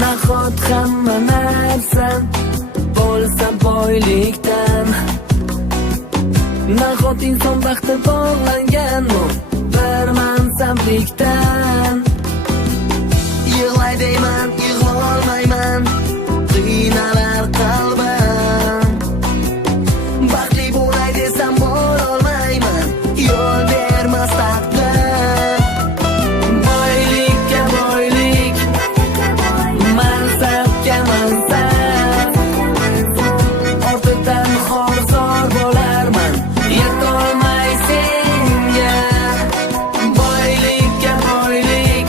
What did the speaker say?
Nahot hamma narsa bo'lsa boylikdan, nahot inson baxti bog'langan bir mansablikdan.